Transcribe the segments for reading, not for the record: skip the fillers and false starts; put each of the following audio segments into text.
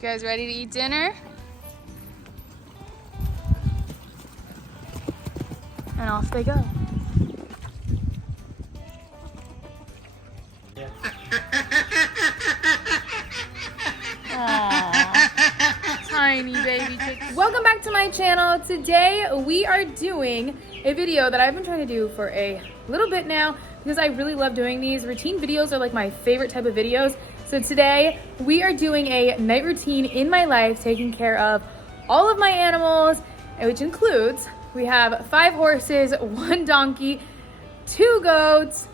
You guys ready to eat dinner? And off they go. Yeah. Aww, tiny baby chicken. Welcome back to my channel. Today we are doing a video that I've been trying to do for a little bit now because I really love doing these. Routine videos are like my favorite type of videos. So today we are doing a night routine in my life, taking care of all of my animals, which includes, we have 5 horses, 1 donkey, 2 goats,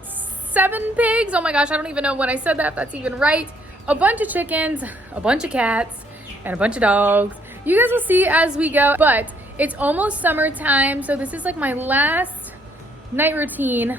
7 pigs. Oh my gosh, I don't even know when I said that, if that's even right. A bunch of chickens, a bunch of cats, and a bunch of dogs. You guys will see as we go, but it's almost summertime, so this is like my last night routine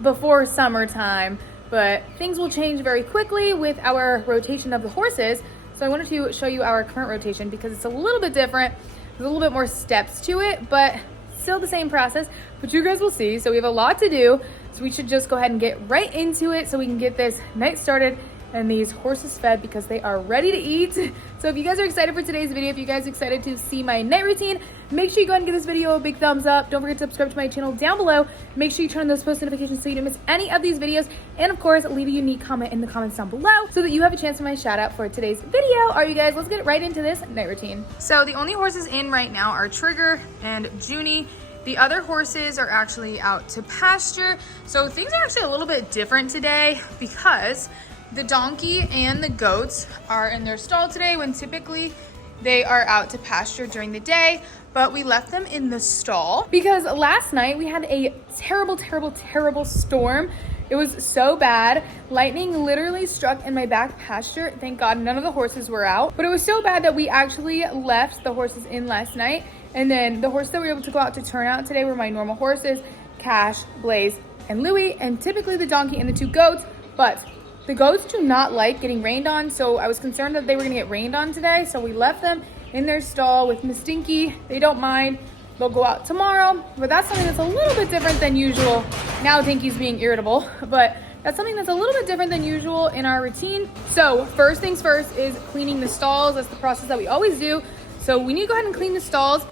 before summertime, but things will change very quickly with our rotation of the horses. So I wanted to show you our current rotation because it's a little bit different. There's a little bit more steps to it, but still the same process, but you guys will see. So we have a lot to do, so we should just go ahead and get right into it so we can get this night started and these horses fed because they are ready to eat. So if you guys are excited for today's video, if you guys are excited to see my night routine, make sure you go ahead and give this video a big thumbs up. Don't forget to subscribe to my channel down below. Make sure you turn on those post notifications so you don't miss any of these videos. And of course, leave a unique comment in the comments down below so that you have a chance for my shout out for today's video. All right, you guys, let's get right into this night routine. So the only horses in right now are Trigger and Junie. The other horses are actually out to pasture. So things are actually a little bit different today because the donkey and the goats are in their stall today when typically they are out to pasture during the day, but we left them in the stall because last night we had a terrible storm. It was so bad. Lightning literally struck in my back pasture. Thank God none of the horses were out, but it was so bad that we actually left the horses in last night. And then the horses that we were able to go out to turn out today were my normal horses, Cash, Blaze, and Louie, and typically the donkey and the 2 goats, but the goats do not like getting rained on, so I was concerned that they were gonna get rained on today, so we left them in their stall with Miss Dinky. They don't mind. They'll go out tomorrow, but that's something that's a little bit different than usual. Now Dinky's being irritable, but that's something that's a little bit different than usual in our routine. So first things first is cleaning the stalls. That's the process that we always do. So we need to go ahead and clean the stalls.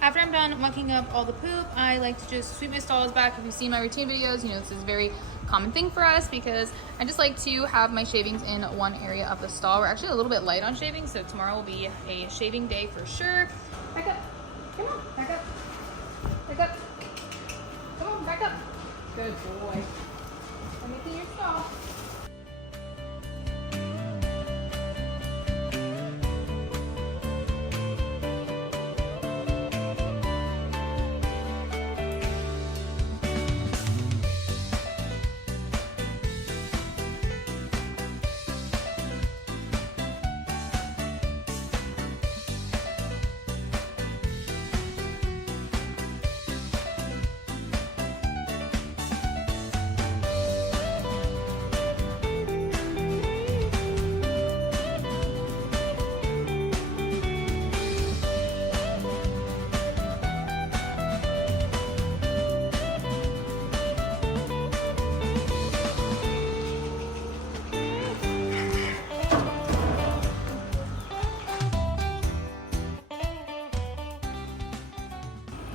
After I'm done mucking up all the poop, I like to just sweep my stalls back. If you've seen my routine videos, you know this is a very common thing for us because I just like to have my shavings in one area of the stall. We're actually a little bit light on shavings, so tomorrow will be a shaving day for sure. Back up. Come on, back up. Back up. Come on, back up. Good boy. Let me clean your stall.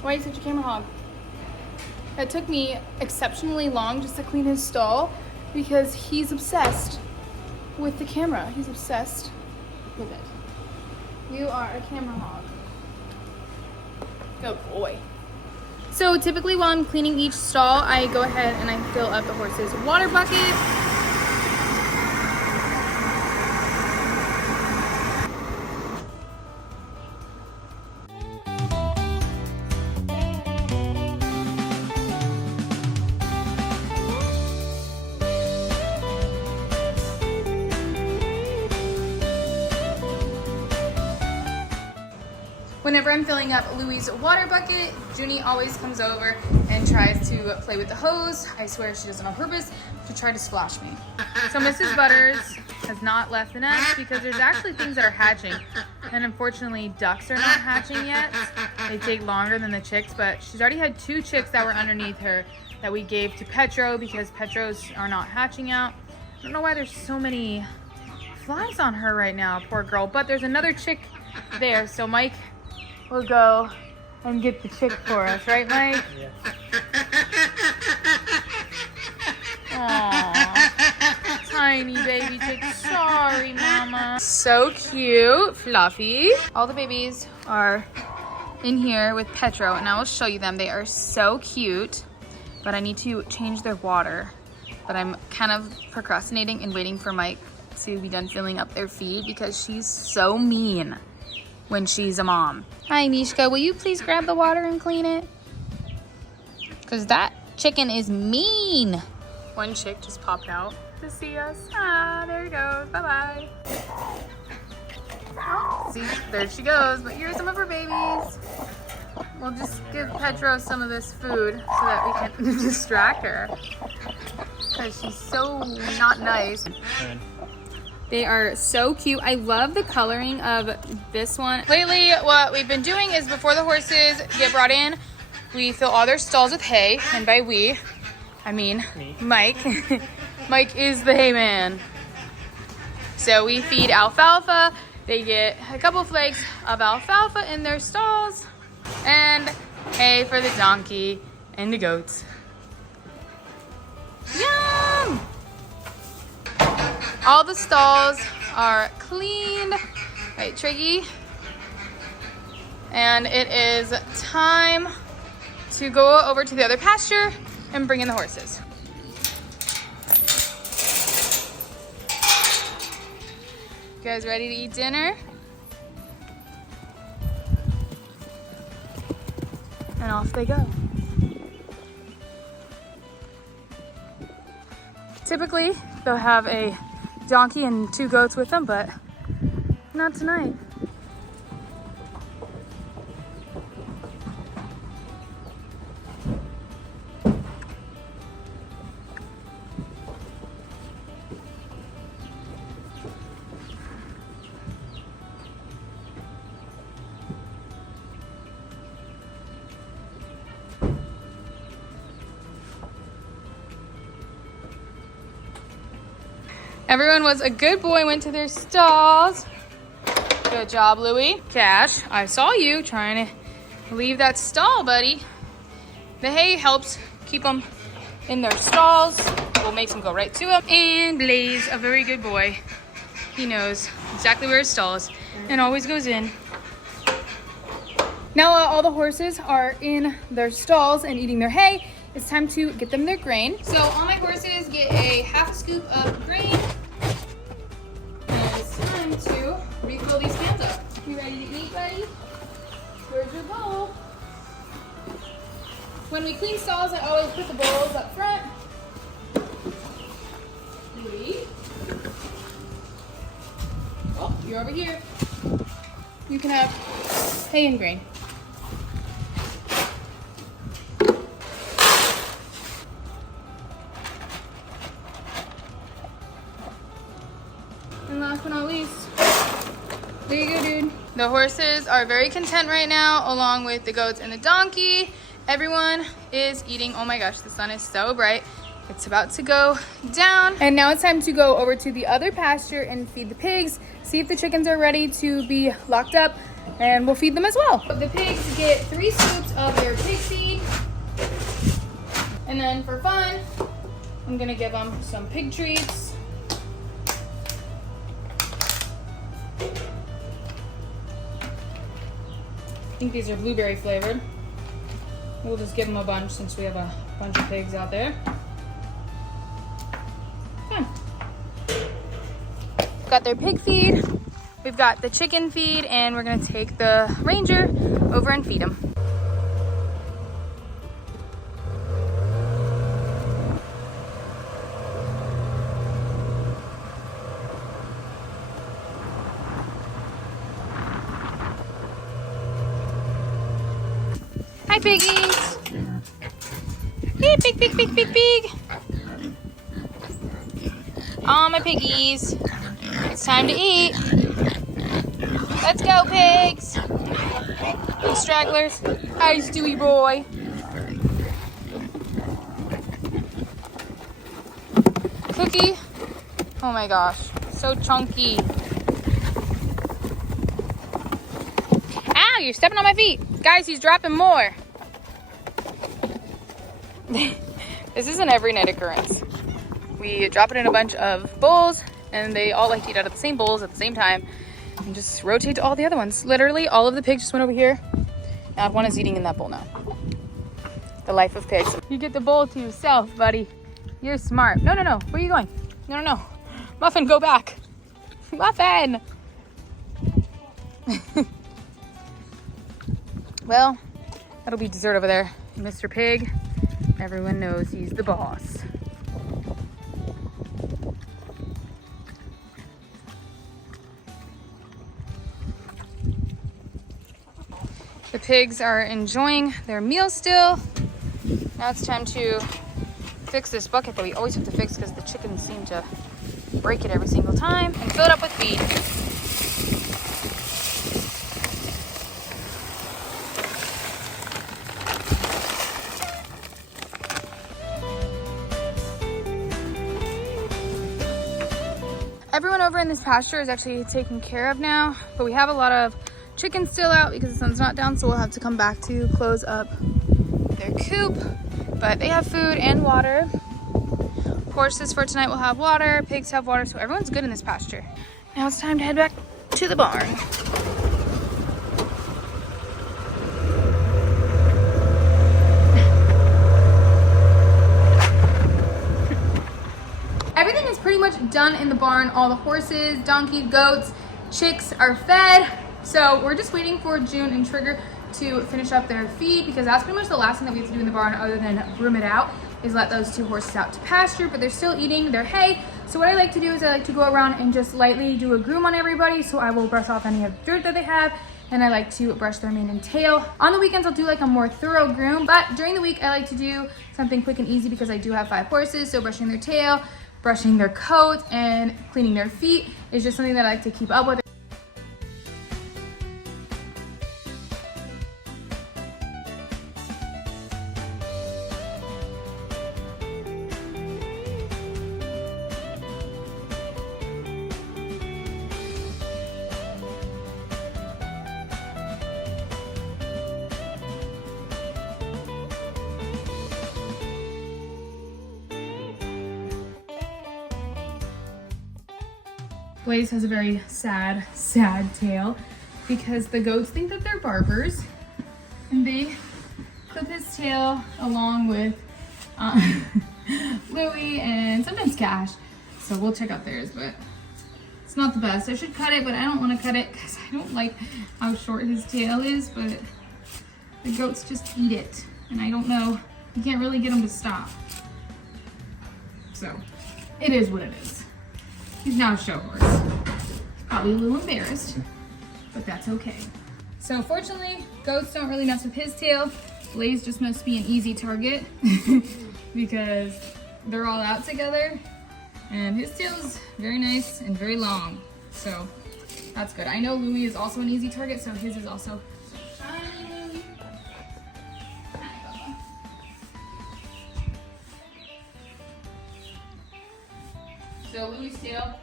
Why are you such a camera hog? It took me exceptionally long just to clean his stall because he's obsessed with the camera. He's obsessed with it. You are a camera hog. Good boy. So typically while I'm cleaning each stall, I go ahead and I fill up the horse's water bucket. Whenever I'm filling up Louie's water bucket, Junie always comes over and tries to play with the hose. I swear she does it on purpose to try to splash me. So Mrs. Butters has not left the nest because there's actually things that are hatching. And unfortunately, ducks are not hatching yet. They take longer than the chicks, but she's already had 2 chicks that were underneath her that we gave to Petro because Petros are not hatching out. I don't know why there's so many flies on her right now, poor girl. But there's another chick there, so Mike will go and get the chick for us, right, Mike? Yeah. Aww, tiny baby chick. Sorry, mama. So cute, fluffy. All the babies are in here with Petro, and I will show you them. They are so cute, but I need to change their water. But I'm kind of procrastinating and waiting for Mike to be done filling up their feed because she's so mean when she's a mom. Hi, Nishka, will you please grab the water and clean it? Because that chicken is mean. One chick just popped out to see us. Ah, there he goes, bye-bye. See, there she goes, but here's some of her babies. We'll just give Petro some of this food so that we can distract her. Because she's so not nice. They are so cute. I love the coloring of this one. Lately, what we've been doing is before the horses get brought in, we fill all their stalls with hay. And by we, I mean me. Mike. Mike is the hay man. So we feed alfalfa. They get a couple flakes of alfalfa in their stalls and hay for the donkey and the goats. Yum! All the stalls are cleaned, right, Triggy? And it is time to go over to the other pasture and bring in the horses. You guys ready to eat dinner? And off they go. Typically, they'll have a donkey and 2 goats with them, but not tonight. Everyone was a good boy, went to their stalls. Good job, Louie. Cash, I saw you trying to leave that stall, buddy. The hay helps keep them in their stalls. We'll make them go right to them. And Blaze, a very good boy. He knows exactly where his stall is and always goes in. Now all the horses are in their stalls and eating their hay. It's time to get them their grain. So all my horses get a half a scoop of grain. And it's time to refill these cans up. You ready to eat, buddy? Where's your bowl? When we clean stalls, I always put the bowls up front. Louie. Oh, you're over here. You can have hay and grain. And last but not least, there you go, dude. The horses are very content right now, along with the goats and the donkey. Everyone is eating. Oh my gosh, the sun is so bright. It's about to go down. And now it's time to go over to the other pasture and feed the pigs, see if the chickens are ready to be locked up, and we'll feed them as well. The pigs get 3 scoops of their pig feed. And then for fun, I'm gonna give them some pig treats. I think these are blueberry flavored. We'll just give them a bunch since we have a bunch of pigs out there. Fun. Got their pig feed, we've got the chicken feed, and we're gonna take the Ranger over and feed them. piggies. Hey, pig. All my piggies. It's time to eat. Let's go, pigs. Big stragglers. Hi, Stewie boy. Cookie. Oh my gosh, so chunky. Ow, you're stepping on my feet. Guys, he's dropping more. This is an every night occurrence. We drop it in a bunch of bowls and they all like to eat out of the same bowls at the same time and just rotate to all the other ones. Literally, all of the pigs just went over here. Not one is eating in that bowl now. The life of pigs. You get the bowl to yourself, buddy. You're smart. No. Where are you going? No. Muffin, go back. Muffin! Well, that'll be dessert over there. Mr. Pig, everyone knows he's the boss. The pigs are enjoying their meal still. Now it's time to fix this bucket that we always have to fix because the chickens seem to break it every single time, and fill it up with feed. Everyone over in this pasture is actually taken care of now, but we have a lot of chickens still out because the sun's not down, so we'll have to come back to close up their coop. But they have food and water. Horses for tonight will have water, pigs have water, so everyone's good in this pasture. Now it's time to head back to the barn. Everything is pretty much done in the barn. All the horses, donkey, goats, chicks are fed. So we're just waiting for June and Trigger to finish up their feed because that's pretty much the last thing that we have to do in the barn other than broom it out, is let those two horses out to pasture, but they're still eating their hay. So what I like to do is I like to go around and just lightly do a groom on everybody. So I will brush off any of the dirt that they have, and I like to brush their mane and tail. On the weekends, I'll do like a more thorough groom, but during the week, I like to do something quick and easy because I do have 5 horses. So brushing their tail, brushing their coat, and cleaning their feet is just something that I like to keep up with. Blaze has a very sad tale because the goats think that they're barbers and they clip his tail along with Louie and sometimes Cash. So we'll check out theirs, but it's not the best. I should cut it, but I don't want to cut it because I don't like how short his tail is, but the goats just eat it. And I don't know, you can't really get them to stop. So it is what it is. He's now a show horse. Probably a little embarrassed, but that's okay. So fortunately, goats don't really mess with his tail. Blaze just must be an easy target because they're all out together and his tail is very nice and very long. So that's good. I know Louie is also an easy target, so his is also shiny. So Louie's tail.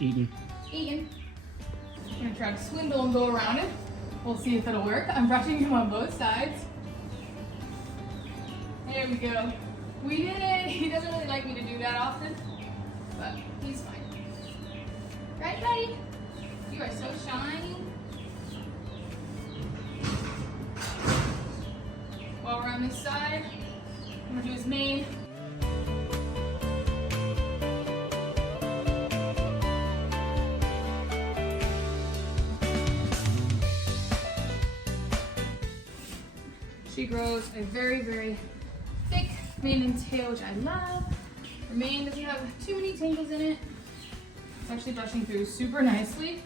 Eating. I'm gonna try to swindle and go around it. We'll see if it'll work. I'm brushing him on both sides. There we go. We did it. He doesn't really like me to do that often, but he's fine. Right, buddy? You are so shiny. While we're on this side, I'm gonna do his mane. She grows a very, very thick mane and tail, which I love. Her mane doesn't have too many tangles in it. It's actually brushing through super nicely.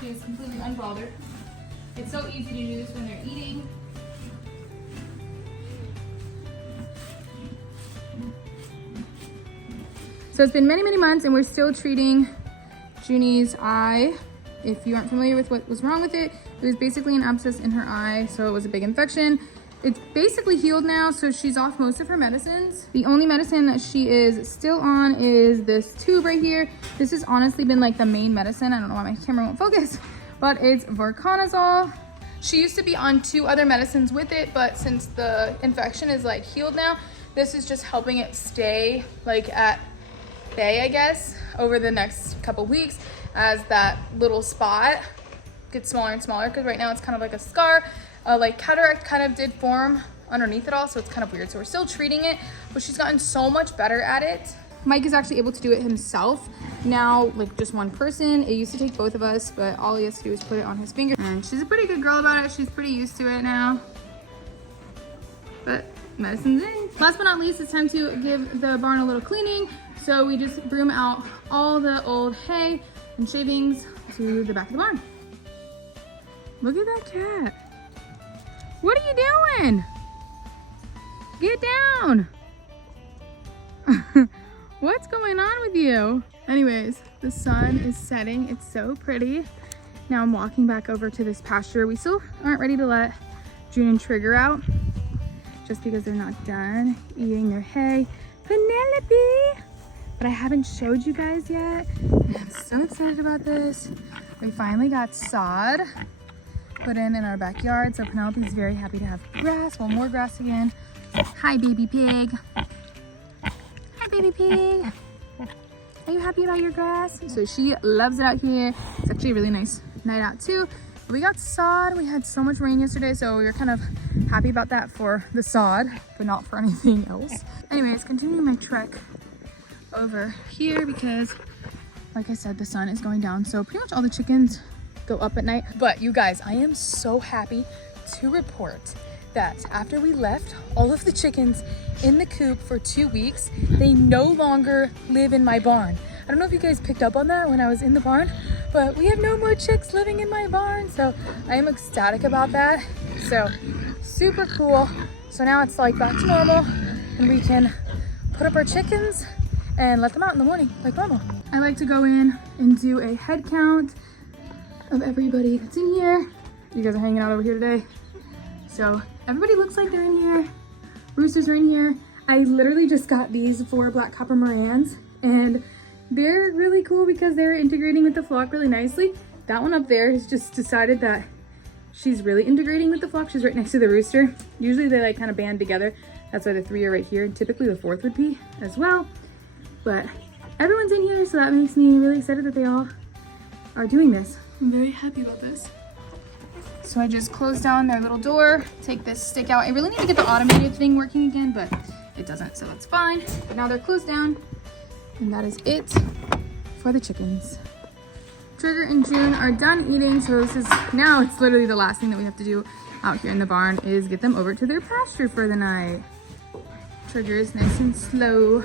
She is completely unbothered. It's so easy to do this when they're eating. So it's been many, many months and we're still treating Junie's eye. If you aren't familiar with what was wrong with it, it was basically an abscess in her eye, so it was a big infection. It's basically healed now, so she's off most of her medicines. The only medicine that she is still on is this tube right here. This has honestly been like the main medicine. I don't know why my camera won't focus, but it's vorconazole. She used to be on 2 other medicines with it, but since the infection is like healed now, this is just helping it stay like at bay, I guess, over the next couple weeks as that little spot gets smaller and smaller, because right now it's kind of like a scar. Like cataract kind of did form underneath it all, so it's kind of weird. So we're still treating it, but she's gotten so much better at it. Mike is actually able to do it himself now, like just one person. It used to take both of us, but all he has to do is put it on his finger. And she's a pretty good girl about it. She's pretty used to it now. But medicine's in. Last but not least, it's time to give the barn a little cleaning. So we just broom out all the old hay and shavings to the back of the barn. Look at that cat. What are you doing? Get down. What's going on with you? Anyways, the sun is setting. It's so pretty. Now I'm walking back over to this pasture. We still aren't ready to let June and Trigger out just because they're not done eating their hay. Penelope! But I haven't showed you guys yet. I'm so excited about this. We finally got sod put in our backyard, so Penelope's very happy to have grass. Well, more grass again. Hi, baby pig. Hi, baby pig. Are you happy about your grass? So she loves it out here. It's actually a really nice night out too. We got sod. We had so much rain yesterday, so we were kind of happy about that for the sod, but not for anything else. Anyways, continuing my trek over here because, like I said, the sun is going down, so pretty much all the chickens go up at night. But you guys, I am so happy to report that after we left all of the chickens in the coop for 2 weeks, they no longer live in my barn. I don't know if you guys picked up on that when I was in the barn, but we have no more chicks living in my barn, so I am ecstatic about that. So super cool. So now it's like back to normal and we can put up our chickens and let them out in the morning like normal. I like to go in and do a head count of everybody that's in here. You guys are hanging out over here today. So everybody looks like they're in here. Roosters are in here. I literally just got these 4 black copper Morans and they're really cool because they're integrating with the flock really nicely. That one up there has just decided that she's really integrating with the flock. She's right next to the rooster. Usually they like kind of band together. That's why the 3 are right here. And typically the 4th would be as well. But everyone's in here, so that makes me really excited that they all are doing this. I'm very happy about this. So I just closed down their little door, take this stick out. I really need to get the automated thing working again, but it doesn't, so that's fine. But now they're closed down, and that is it for the chickens. Trigger and June are done eating, so this is, now it's literally the last thing that we have to do out here in the barn is get them over to their pasture for the night. Trigger is nice and slow.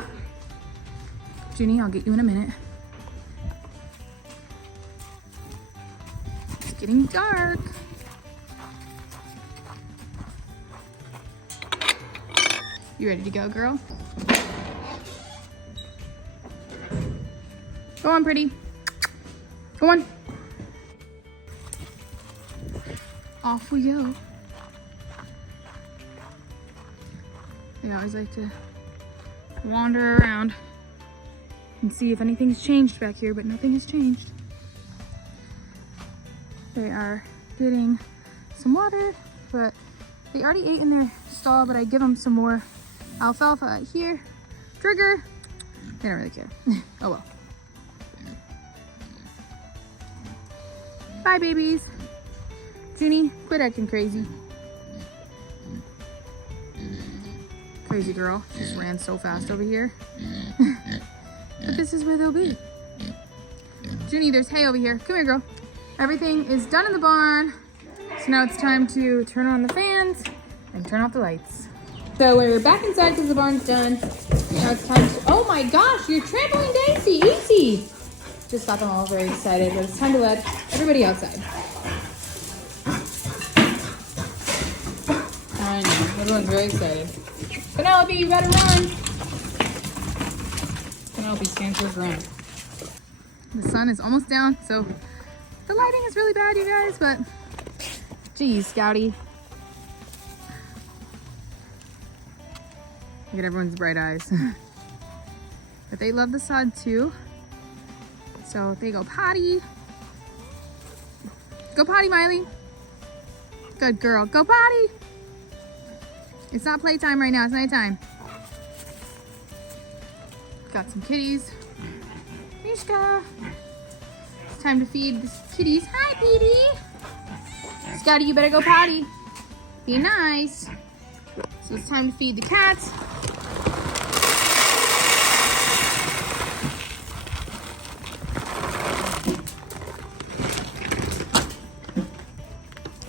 Junie, I'll get you in a minute. It's getting dark. You ready to go, girl? Go on, pretty. Go on. Off we go. They always like to wander around and see if anything's changed back here, but nothing has changed. They are getting some water, but they already ate in their stall, but I give them some more alfalfa here. Trigger. They don't really care. Oh well. Bye, babies. Junie, quit acting crazy. Crazy girl. Just ran so fast over here. But this is where they'll be. Junie, there's hay over here. Come here, girl. Everything is done in the barn. So now it's time to turn on the fans and turn off the lights. So we're back inside because the barn's done. Now it's time to, oh my gosh, you're trampling Daisy, easy. Just got them all very excited, but it's time to let everybody outside. I know, everyone's very excited. Penelope, you gotta run. Penelope stands her ground. The sun is almost down, so the lighting is really bad, you guys, but geez, Scouty. Look at everyone's bright eyes. But they love the sod too. So they go potty. Go potty, Miley. Good girl, go potty. It's not playtime right now, it's nighttime. Got some kitties. Mishka. It's time to feed the kitties. Hi, Petey. Scotty, you better go potty. Be nice. So it's time to feed the cats.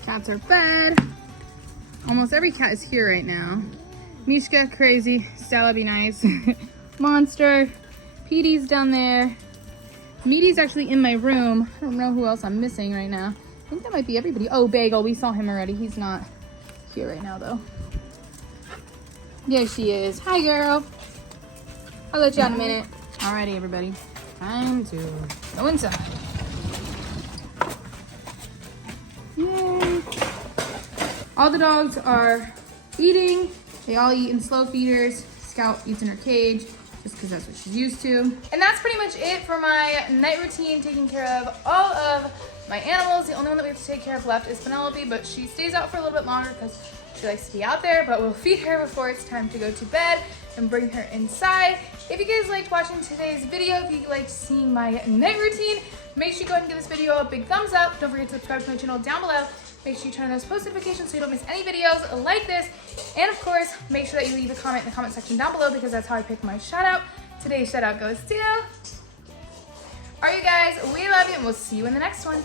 Cats are fed. Almost every cat is here right now. Mishka, crazy. Stella, be nice. Monster. Petey's down there. Meaty's actually in my room. I don't know who else I'm missing right now. I think that might be everybody. Oh, Bagel. We saw him already. He's not here right now, though. There she is. Hi, girl. I'll let you out in a minute. Alrighty, everybody. Time to go inside. Yay. All the dogs are eating. They all eat in slow feeders. Scout eats in her cage just because that's what she's used to. And that's pretty much it for my night routine, taking care of all of my animals. The only one that we have to take care of left is Penelope, but she stays out for a little bit longer because she likes to be out there, but we'll feed her before it's time to go to bed and bring her inside. If you guys liked watching today's video, if you liked seeing my night routine, make sure you go ahead and give this video a big thumbs up. Don't forget to subscribe to my channel down below. Make sure you turn on those post notifications so you don't miss any videos like this. And of course, make sure that you leave a comment in the comment section down below because that's how I pick my shout out. Today's shout out goes to... Alright, you guys, we love you and we'll see you in the next one.